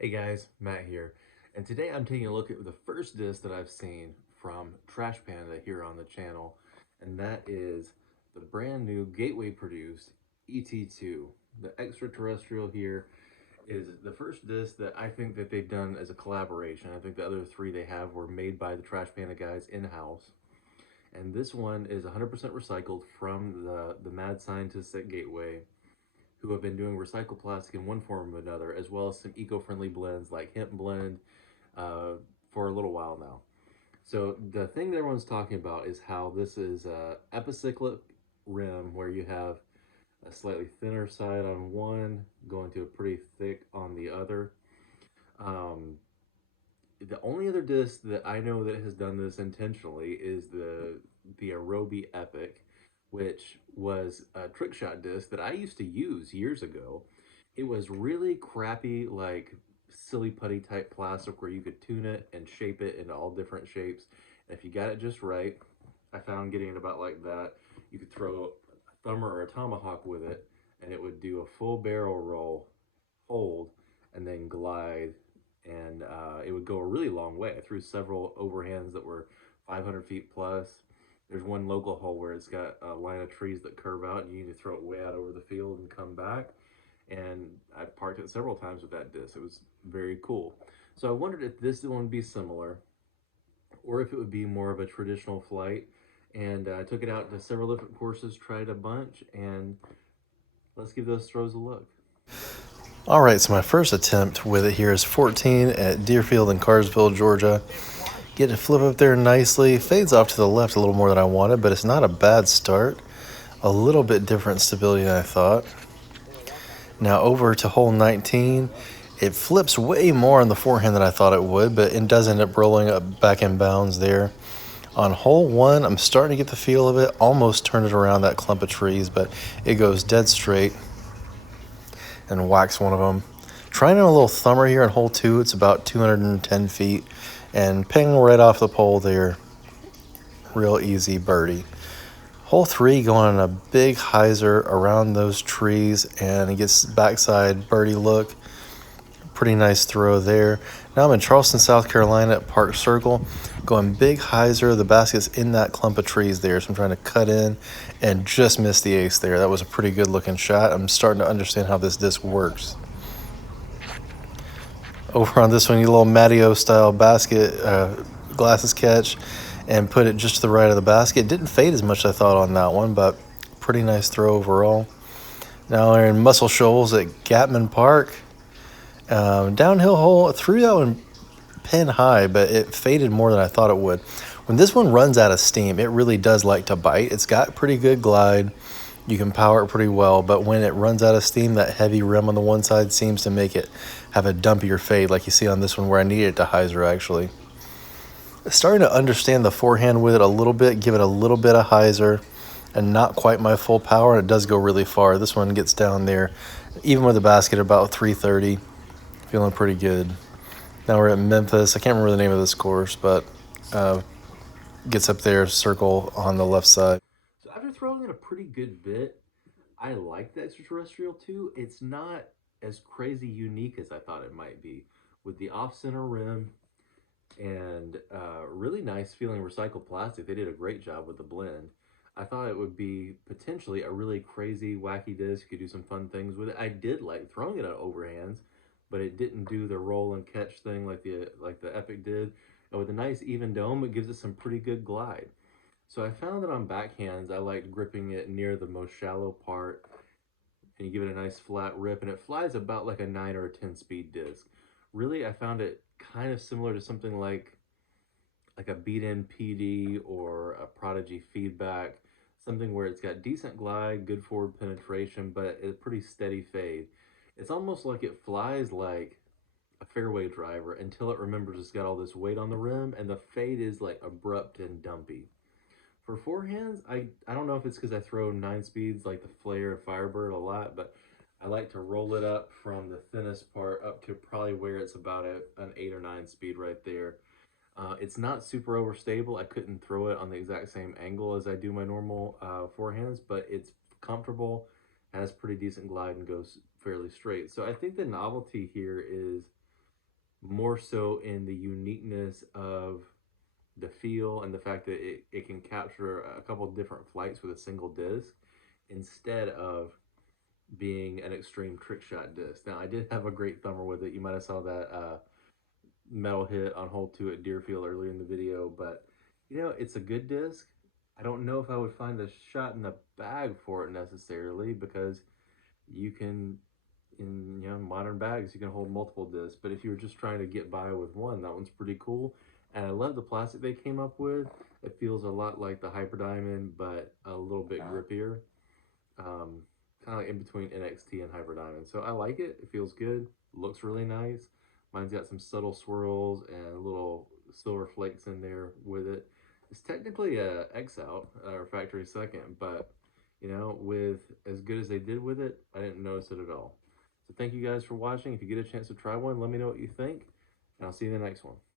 Hey guys, Matt here, and today I'm taking a look at the first disc that I've seen from Trashpanda here on the channel, and that is the brand new Gateway produced ET2. The Extraterrestrial here is the first disc that I think that they've done as a collaboration. I think the other three they have were made by the Trashpanda guys in-house, and this one is 100% recycled from the mad scientists at Gateway who have been doing recycled plastic in one form or another, as well as some eco-friendly blends like hemp blend uh, for a little while now. So the thing that everyone's talking about is how this is a epicyclic rim where you have a slightly thinner side on one going to a pretty thick on the other. Um, the only other disc that I know that has done this intentionally is the Arobi Epic, which was a trick shot disc that I used to use years ago. It was really crappy, like silly putty type plastic where you could tune it and shape it into all different shapes. And if you got it just right, I found getting it about like that, you could throw a thumber or a tomahawk with it, and it would do a full barrel roll, hold, and then glide, and it would go a really long way. I threw several overhands that were 500 feet plus. There's one local hole where it's got a line of trees that curve out, and you need to throw it way out over the field and come back. And I parked it several times with that disc. It was very cool. So I wondered if this one would be similar, or if it would be more of a traditional flight. And I took it out to several different courses, tried a bunch, and let's give those throws a look. All right, so my first attempt with it here is 14 at Deerfield in Carsville, Georgia. Get it flip up there nicely. Fades off to the left a little more than I wanted, but it's not a bad start. A little bit different stability than I thought. Now over to hole 19. It flips way more on the forehand than I thought it would, but it does end up rolling up back in bounds there. On hole 1, I'm starting to get the feel of it. Almost turned it around that clump of trees, but it goes dead straight and whacks one of them. Trying on a little thumber here in hole 2. It's about 210 feet. And ping right off the pole there. Real easy birdie. Hole 3 going on a big hyzer around those trees, and it gets backside birdie look. Pretty nice throw there. Now I'm in Charleston, South Carolina at Park Circle. Going big hyzer. The basket's in that clump of trees there, so I'm trying to cut in and just miss the ace there. That was a pretty good looking shot. I'm starting to understand how this disc works. Over on this one, you little Matteo style basket glasses catch and put it just to the right of the basket. It didn't fade as much as I thought on that one, but pretty nice throw overall. Now we're in Muscle Shoals at Gatman Park. Downhill hole, threw that one pin high, but it faded more than I thought it would. When this one runs out of steam, it really does like to bite. It's got pretty good glide. You can power it pretty well, but when it runs out of steam, that heavy rim on the one side seems to make it have a dumpier fade, like you see on this one where I need it to hyzer actually. Starting to understand the forehand with it a little bit, give it a little bit of hyzer, and not quite my full power, and it does go really far. This one gets down there, even with the basket, about 330. Feeling pretty good. Now we're at Memphis. I can't remember the name of this course, but gets up there, circle on the left side. So after throwing it a pretty good bit, I like the Extraterrestrial too. It's not as crazy unique as I thought it might be, with the off-center rim and really nice feeling recycled plastic. They did a great job with the blend. I thought it would be potentially a really crazy, wacky disc. You could do some fun things with it. I did like throwing it on overhands, but it didn't do the roll and catch thing like the Epic did. And with a nice even dome, it gives it some pretty good glide. So I found that on backhands, I liked gripping it near the most shallow part, and you give it a nice flat rip, and it flies about like a 9 or a 10 speed disc. Really, I found it kind of similar to something like a beat-in PD or a Prodigy feedback, something where it's got decent glide, good forward penetration, but a pretty steady fade. It's almost like it flies like a fairway driver until it remembers it's got all this weight on the rim, and the fade is like abrupt and dumpy. For forehands, I don't know if it's because I throw 9 speeds like the Flare and Firebird a lot, but I like to roll it up from the thinnest part up to probably where it's about an 8 or 9 speed right there. It's not super overstable. I couldn't throw it on the exact same angle as I do my normal forehands, but it's comfortable, has pretty decent glide, and goes fairly straight. So I think the novelty here is more so in the uniqueness of the feel and the fact that it can capture a couple different flights with a single disc instead of being an extreme trick shot disc. Now, I did have a great thumber with it. You might have saw that metal hit on hole 2 at Deerfield earlier in the video, but it's a good disc. I don't know if I would find a shot in the bag for it necessarily, because you can, in modern bags, you can hold multiple discs. But if you were just trying to get by with one, that one's pretty cool. And I love the plastic they came up with. It feels a lot like the Hyper Diamond, but a little bit grippier. Um, Kind of like in between NXT and Hyper Diamond. So I like it. It feels good. Looks really nice. Mine's got some subtle swirls and little silver flakes in there with it. It's technically a X out or factory second, but with as good as they did with it, I didn't notice it at all. So thank you guys for watching. If you get a chance to try one, let me know what you think, and I'll see you in the next one.